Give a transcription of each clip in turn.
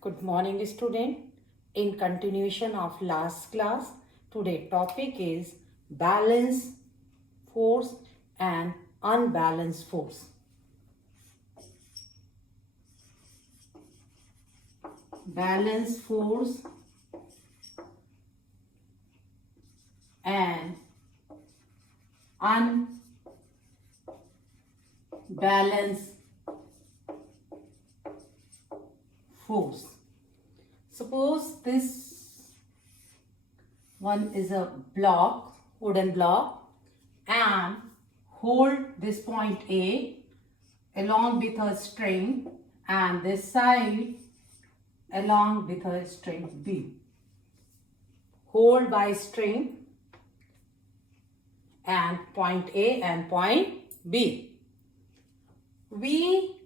Good morning, student. In continuation of last class, today topic is balance force and unbalanced force. Balance force and unbalanced force. Suppose this one is a block, wooden block, and hold this point A along with a string and this side along with a string B. Hold by string and point A and point B. We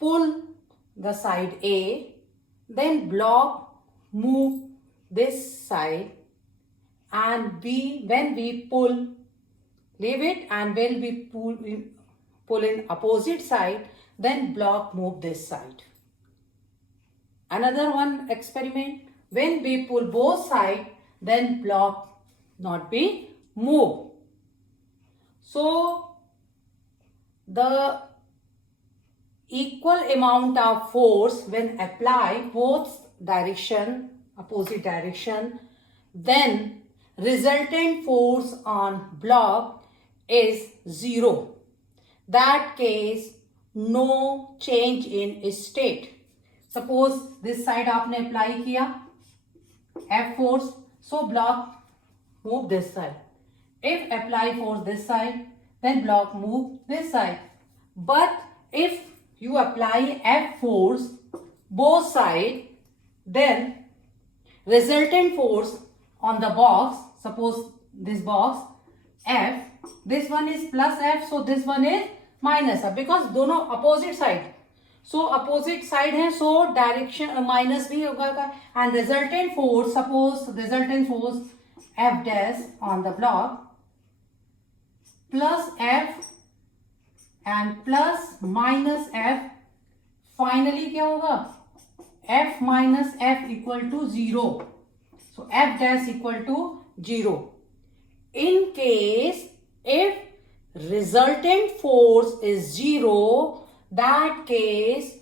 pull the side A, then block move this side, and B, when we pull, leave it, and when we pull in opposite side, then block move this side. Another one experiment, when we pull both sides, then block not be moved. So the equal amount of force when apply both direction, opposite direction, then resultant force on block is 0. That case, no change in state. Suppose this side आपने apply किया F force, so block move this side. If apply force this side, then block move this side. But if you apply F force both sides, then resultant force on the box, suppose this box F, this one is plus F, so this one is minus F, because दोनों opposite side. So opposite side है, so direction minus भी होगा, and resultant force, suppose resultant force F dash on the block plus F and plus minus F, finally क्या होगा? F minus F equal to 0. So F dash equal to 0. In case if resultant force is 0, that case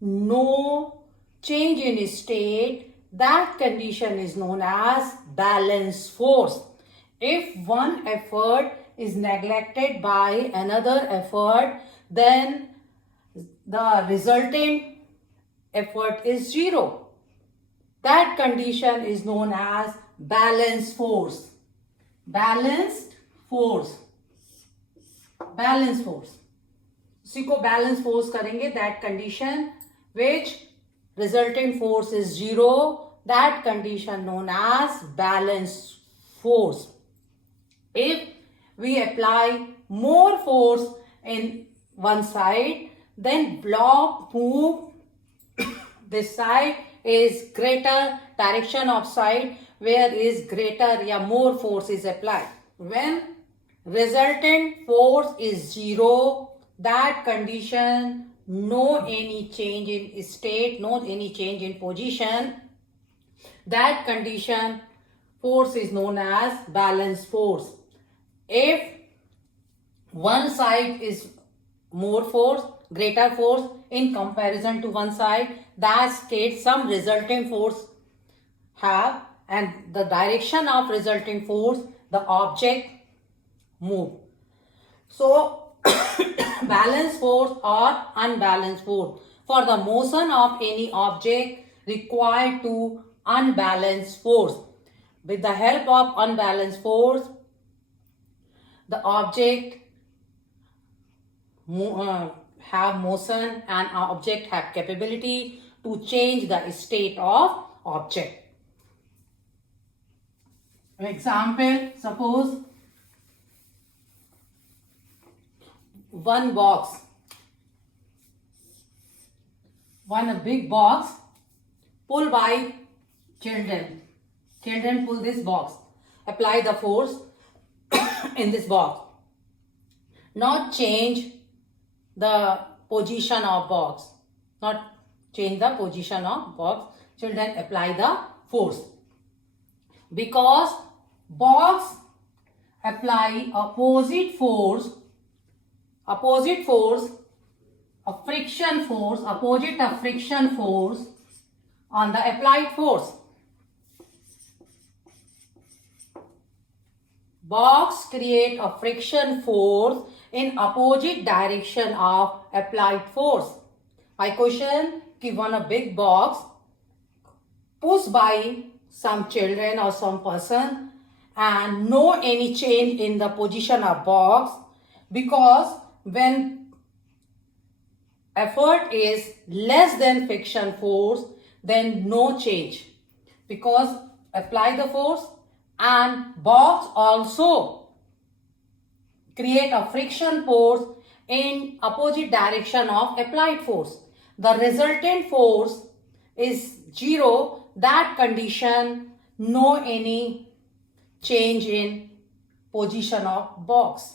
no change in state, that condition is known as balance force. If one effort is neglected by another effort, then the resultant effort is 0. That condition is known as balance force. Balanced force. Balance force. उसी को balance force करेंगे, that condition which resultant force is 0, that condition known as balance force. If we apply more force in one side, then block move this side is greater, direction of side where is greater या more force is applied. When resultant force is 0, that condition, no any change in state, no any change in position, that condition force is known as balance force. If one side is more force, greater force in comparison to one side, that state some resultant force have, and the direction of resulting force, the object move. So balance force or unbalanced force. For the motion of any object required to unbalanced force. With the help of unbalanced force, the object have motion and object have capability to change the state of object. An example, suppose one box, one big box pulled by children. Children pull this box, apply the force in this box, not change the position of box, not change the position of box. Children, apply the force. Because box apply opposite force, opposite of friction force on the applied force. Box create a friction force in opposite direction of applied force. My question, given a big box pushed by some children or some person and no any change in the position of box, because when effort is less than friction force, then no change, because apply the force and box also create a friction force in opposite direction of applied force. The resultant force is 0. That condition, no any change in position of box.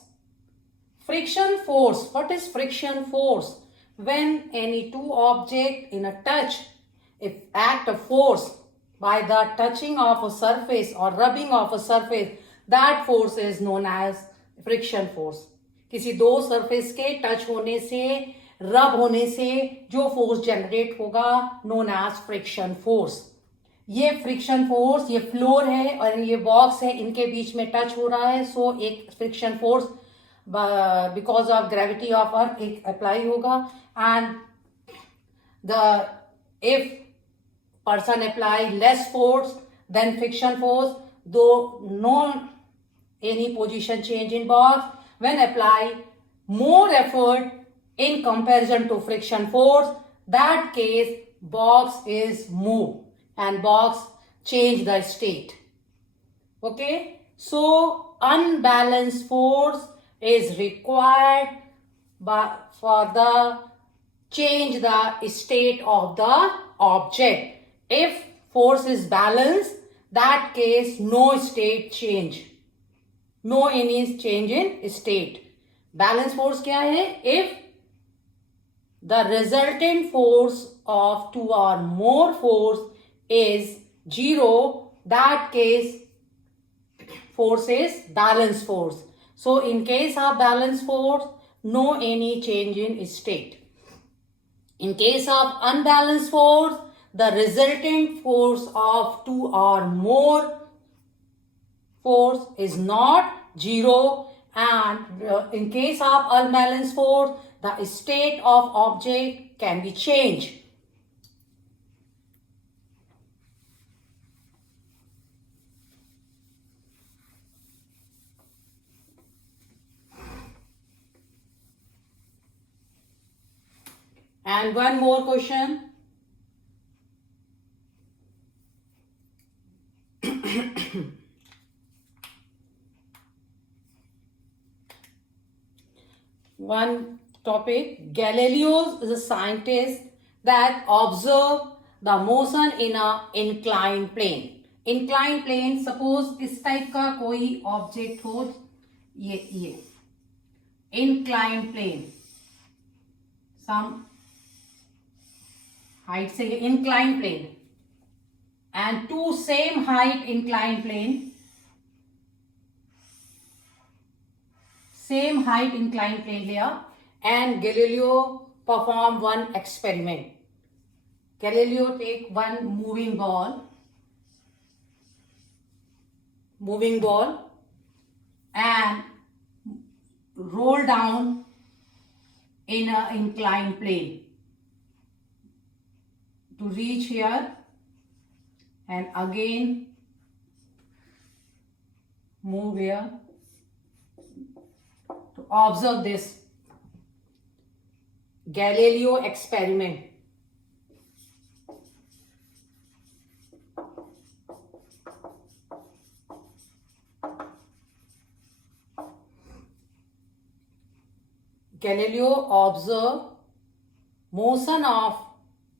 Friction force. What is friction force? When any two objects in a touch, if act a force by the touching of a surface or rubbing of a surface, that force is known as friction force. किसी दो surface के touch होने से, rub होने से जो force generate होगा, known as friction force. ये फ्रिक्शन फोर्स, ये फ्लोर है और ये बॉक्स है, इनके बीच में टच हो रहा है, सो एक friction force because of gravity of earth एक अप्लाई होगा. And the if person apply less force than friction force, though no any position change in box, when apply more effort in comparison to friction force, that case box is moved and box change the state. Okay, so unbalanced force is required for the change the state of the object. If force is balanced, that case no state change, no any change in state. Balance force क्या है? If the resultant force of two or more force is 0, that case force is balance force. So in case of balance force, no any change in state. In case of unbalanced force, the resultant force of two or more force is not 0, and in case of unbalanced force, the state of object can be changed. And one more question. One topic, Galileo is a scientist that observed the motion in a inclined plane. Inclined plane, suppose इस type का कोई object हो, ये inclined plane, some height से ये inclined plane, and two same height inclined plane, same height inclined plane लिया, and Galileo perform one experiment. Galileo take one moving ball and roll down in an inclined plane to reach here, and again move here to observe this Galileo experiment. Galileo observed motion of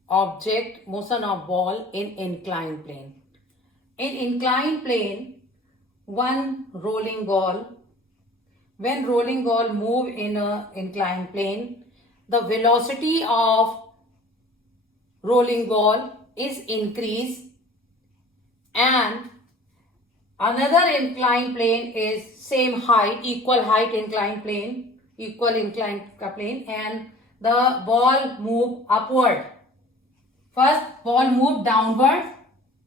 object, motion of ball in inclined plane. In inclined plane, one rolling ball, when rolling ball move in a inclined plane, the velocity of rolling ball is increased, and another inclined plane is same height, equal height inclined plane, and the ball move upward. First ball move downward,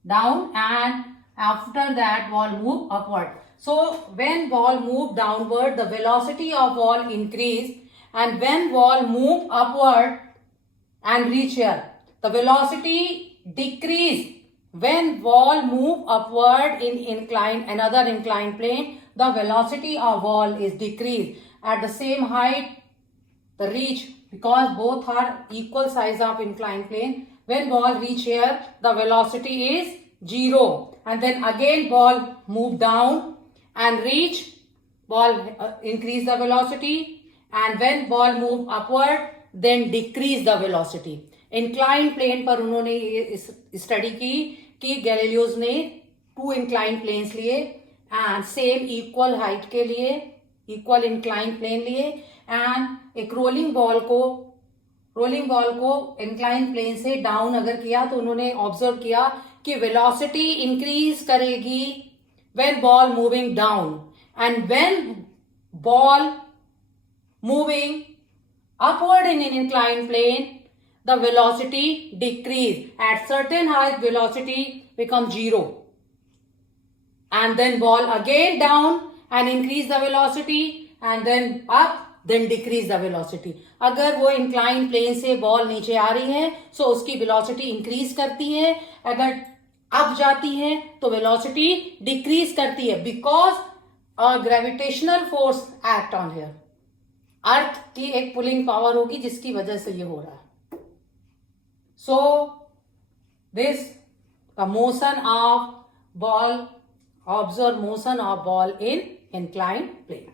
down, and after that ball move upward. So when ball move downward, the velocity of ball increase, and when ball move upward and reach here, the velocity decrease. When ball move upward in another inclined plane, the velocity of ball is decreased. At the same height, the reach, because both are equal size of inclined plane, when ball reach here, the velocity is 0, and then again ball move down and reach, ball increase the velocity, and when ball move upward then decrease the velocity. Incline plane पर उन्होंने ये study की कि Galileo's ने 2 incline planes लिए and same equal height के लिए equal incline plane लिए, एंड एक रोलिंग बॉल को इंक्लाइन प्लेन से डाउन अगर किया तो उन्होंने ऑब्जर्व किया कि वेलोसिटी इंक्रीज करेगी when ball moving down, and when ball moving upward in an inclined plane, the velocity decrease. At certain height, velocity becomes 0. And then ball again down and increase the velocity, and then up, then decrease the velocity. अगर वो inclined plane से ball नीचे आ रही है, so उसकी velocity increase करती है. अगर up जाती है, तो velocity decrease करती है, because a gravitational force act on here. अर्थ की एक पुलिंग पावर होगी जिसकी वजह से ये हो रहा है. So this the motion of ball, observe motion of ball in inclined plane.